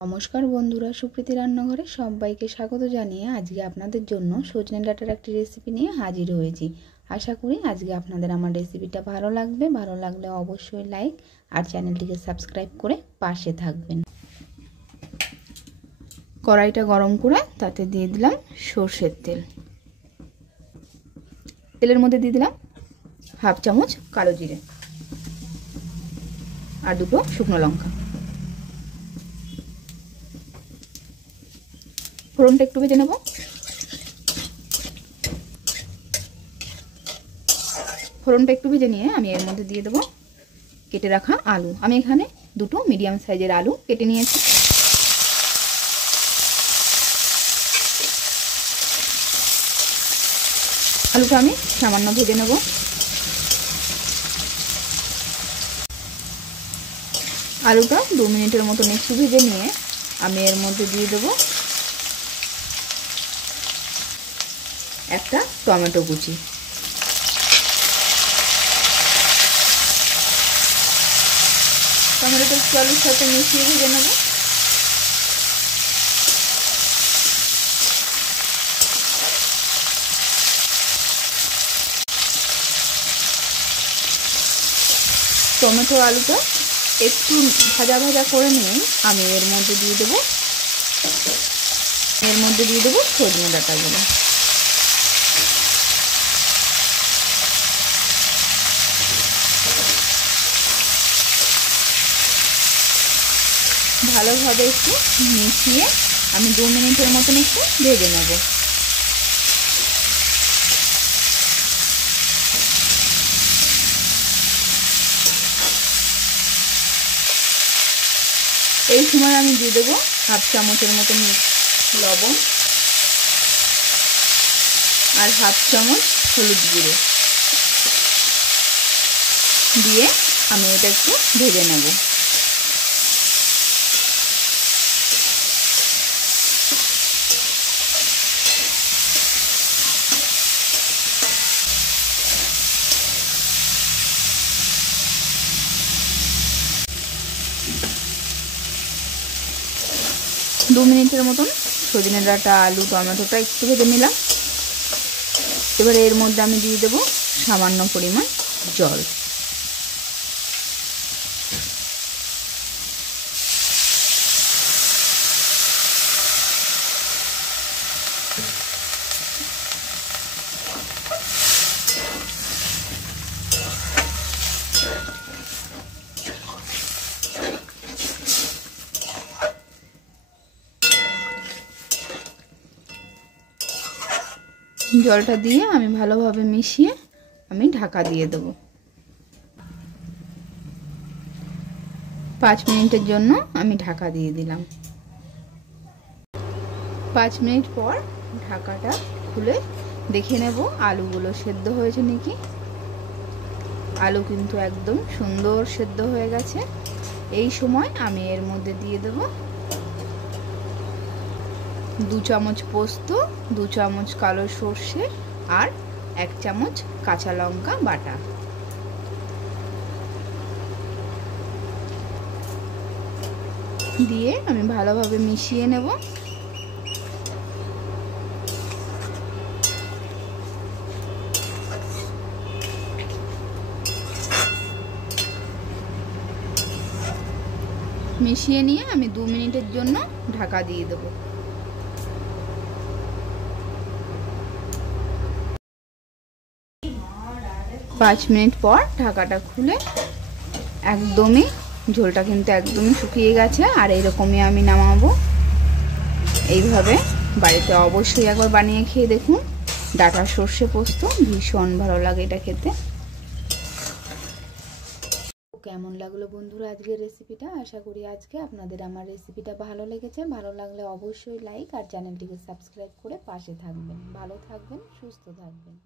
নমস্কার বন্ধুরা, সুপ্রীতি রান্নাঘরে সবাইকে স্বাগত জানিয়ে আজকে আপনাদের জন্য সজনে ডাঁটার একটি রেসিপি নিয়ে হাজির হয়েছি। আশা করি আজকে আপনাদের আমার রেসিপিটা ভালো লাগবে। ভালো লাগলে অবশ্যই লাইক আর চ্যানেলটিকে সাবস্ক্রাইব করে পাশে থাকবেন। কড়াইটা গরম করে তাতে দিয়ে দিলাম সর্ষের তেল। তেলের মধ্যে দিয়ে দিলাম হাফ চামচ কালো জিরে আর দুটো শুকনো লঙ্কা। ফোড়নটা একটু ভেজে নেব। ফোড়নটা একটু ভেজে নিয়ে আমি এর মধ্যে দিয়ে দেবো কেটে রাখা আলু। আমি এখানে দুটো মিডিয়াম সাইজের আলু কেটে নিয়েছি। আলুটা আমি সামান্য ভেজে নেব। আলুটা 2 মিনিটের মতো একটু ভেজে নিয়ে আমি এর মধ্যে দিয়ে দেবো একটা টমেটো কুচি। টমেটোটা একটু আলুর সাথে মিশিয়ে ভেজে নেব। টমেটো আলুটা একটু ভাজা ভাজা করে নিয়ে আমি এর মধ্যে দিয়ে দেবো সজনে ডাঁটাগুলো। ভালোভাবে একটু মিশিয়ে আমি 2 মিনিটের মতন একটু ভেজে নেব। এই সময় আমি দিয়ে দেবো হাফ চামচের মতন লবণ আর হাফ চামচ হলুদ গুঁড়ো দিয়ে আমি এটা একটু ভেজে নেব। দু মিনিটের মতন সজনে ডাঁটা আলু টমেটোটা একটু ভেজে নিলাম। এবারে এর মধ্যে আমি দিয়ে দেবো সামান্য পরিমাণ জল। জলটা দিয়ে আমি ভালোভাবে মিশিয়ে আমি ঢাকা দিয়ে দেবো। 5 মিনিটের জন্য আমি ঢাকা দিয়ে দিলাম। 5 মিনিট পর ঢাকাটা খুলে দেখে নেব আলুগুলো সেদ্ধ হয়েছে নাকি। আলু কিন্তু একদম সুন্দর সেদ্ধ হয়ে গেছে। এই সময় আমি এর মধ্যে দিয়ে দেব 2 চামচ পোস্ত, 2 চামচ কালো সর্ষে আর 1 চামচ কাঁচা লঙ্কা বাটা। দিয়ে আমি ভালোভাবে মিশিয়ে নেব। মিশিয়ে নিয়ে আমি 2 মিনিটের জন্য ঢাকা দিয়ে দেবো। 5 মিনিট পর ঢাকাটা খুলে একদমই ঝোলটা কিন্তু একদমই শুকিয়ে গেছে। আর এইরকমই আমি নামাবো। এইভাবে বাড়িতে অবশ্যই একবার বানিয়ে খেয়ে দেখুন। ডাঁটা সর্ষে পোস্ত ভীষণ ভালো লাগে এটা খেতে। কেমন লাগলো বন্ধুরা আজকের রেসিপিটা? আশা করি আজকে আপনাদের আমার রেসিপিটা ভালো লেগেছে। ভালো লাগলে অবশ্যই লাইক আর চ্যানেলটিকে সাবস্ক্রাইব করে পাশে থাকবেন। ভালো থাকবেন, সুস্থ থাকবেন।